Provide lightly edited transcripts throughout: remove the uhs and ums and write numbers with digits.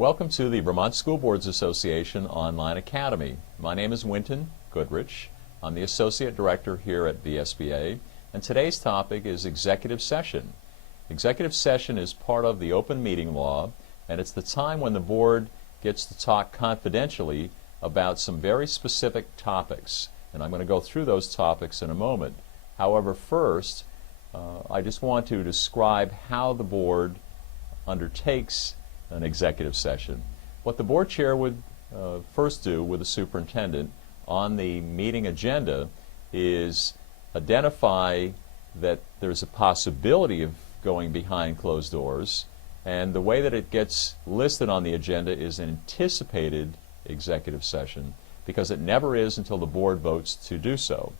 Welcome to the Vermont School Boards Association Online Academy. My name is Winton Goodrich. I'm the Associate Director here at VSBA, and today's topic is executive session. Executive session is part of the open meeting law, and it's the time when the board gets to talk confidentially about some very specific topics, and I'm going to go through those topics in a moment. However, first, I just want to describe how the board undertakes an executive session. What the board chair would first do with the superintendent on the meeting agenda is identify that there's a possibility of going behind closed doors, and the way that it gets listed on the agenda is an anticipated executive session, because it never is until the board votes to do so.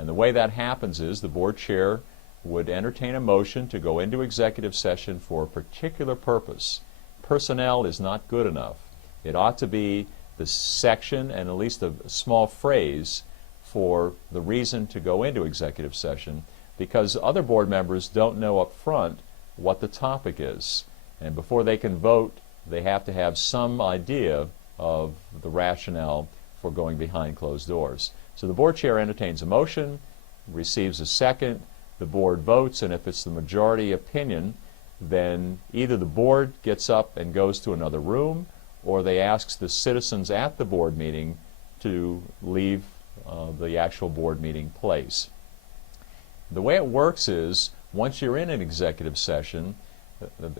And the way that happens is the board chair would entertain a motion to go into executive session for a particular purpose. Personnel is not good enough. It ought to be the section and at least a small phrase for the reason to go into executive session, because other board members don't know up front what the topic is. And before they can vote, they have to have some idea of the rationale for going behind closed doors. So the board chair entertains a motion, receives a second, the board votes, and if it's the majority opinion, then either the board gets up and goes to another room, or they ask the citizens at the board meeting to leave the actual board meeting place. The way it works is, once you're in an executive session,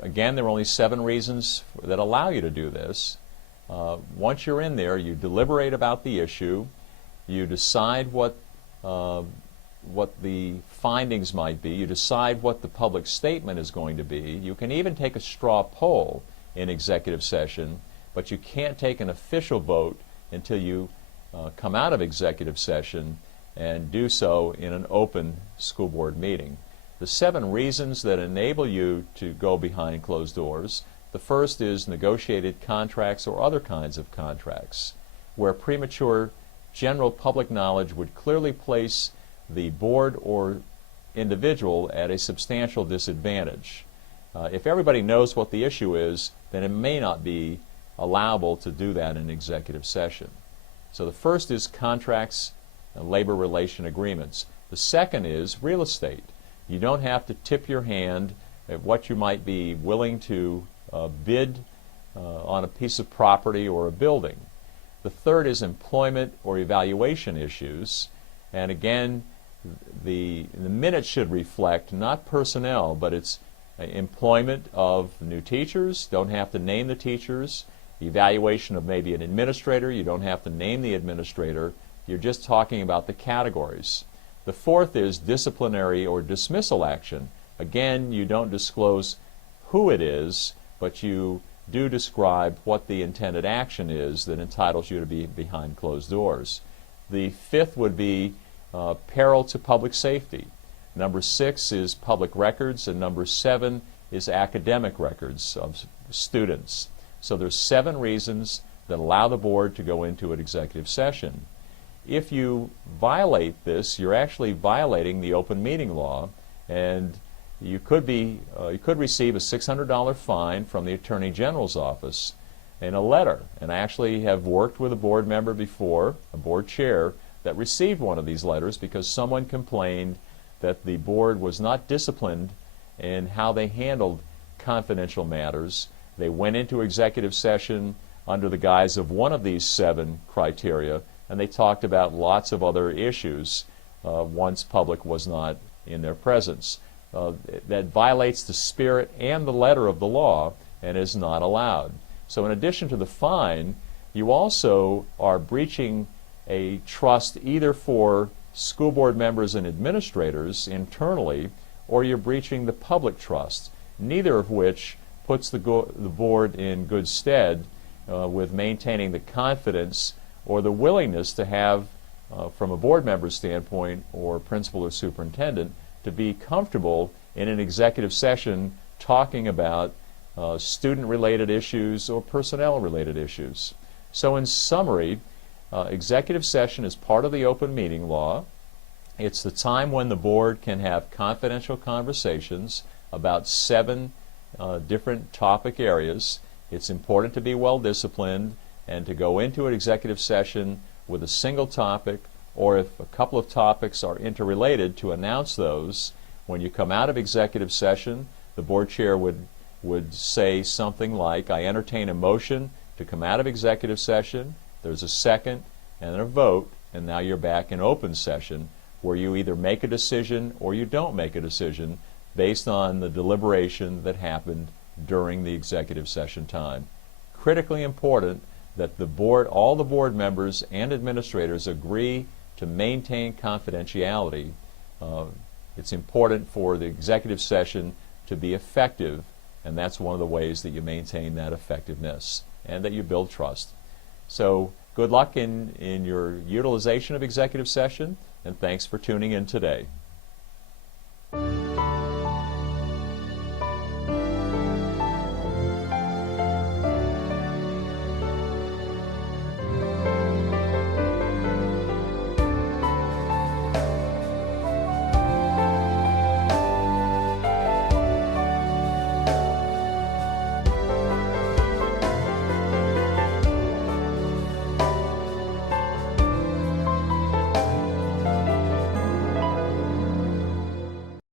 again, there are only 7 reasons that allow you to do this. Once you're in there, you deliberate about the issue, you decide what the findings might be, you decide what the public statement is going to be. You can even take a straw poll in executive session, but you can't take an official vote until you come out of executive session and do so in an open school board meeting. The 7 reasons that enable you to go behind closed doors: the first is negotiated contracts or other kinds of contracts, where premature general public knowledge would clearly place the board or individual at a substantial disadvantage. If everybody knows what the issue is, then it may not be allowable to do that in executive session. So the first is contracts and labor relation agreements. The second is real estate. You don't have to tip your hand at what you might be willing to bid on a piece of property or a building. The third is employment or evaluation issues, and again, the minutes should reflect not personnel, but it's employment of new teachers. Don't have to name the teachers. Evaluation of maybe an administrator. You don't have to name the administrator. You're just talking about the categories. The fourth is disciplinary or dismissal action. Again, you don't disclose who it is, but you do describe what the intended action is that entitles you to be behind closed doors. The fifth would be peril to public safety. Number 6 is public records, and number 7 is academic records of students. So there's 7 reasons that allow the board to go into an executive session. If you violate this, you're actually violating the open meeting law, and you could receive a $600 fine from the Attorney General's office and a letter. And I actually have worked with a board member before, a board chair, that received one of these letters because someone complained that the board was not disciplined in how they handled confidential matters. They went into executive session under the guise of one of these 7 criteria, and they talked about lots of other issues once public was not in their presence. That violates the spirit and the letter of the law and is not allowed. So in addition to the fine, you also are breaching a trust either for school board members and administrators internally, or you're breaching the public trust, neither of which puts the board in good stead with maintaining the confidence or the willingness to have, from a board member standpoint or principal or superintendent, to be comfortable in an executive session talking about student-related issues or personnel-related issues. So in summary, executive session is part of the open meeting law. It's the time when the board can have confidential conversations about 7 different topic areas. It's important to be well disciplined and to go into an executive session with a single topic, or if a couple of topics are interrelated, to announce those. When you come out of executive session, the board chair would say something like, I entertain a motion to come out of executive session. There's a second and then a vote, and now you're back in open session, where you either make a decision or you don't make a decision based on the deliberation that happened during the executive session time. Critically important that the board, all the board members and administrators agree to maintain confidentiality. It's important for the executive session to be effective, and that's one of the ways that you maintain that effectiveness and that you build trust. So good luck in your utilization of executive session, and thanks for tuning in today.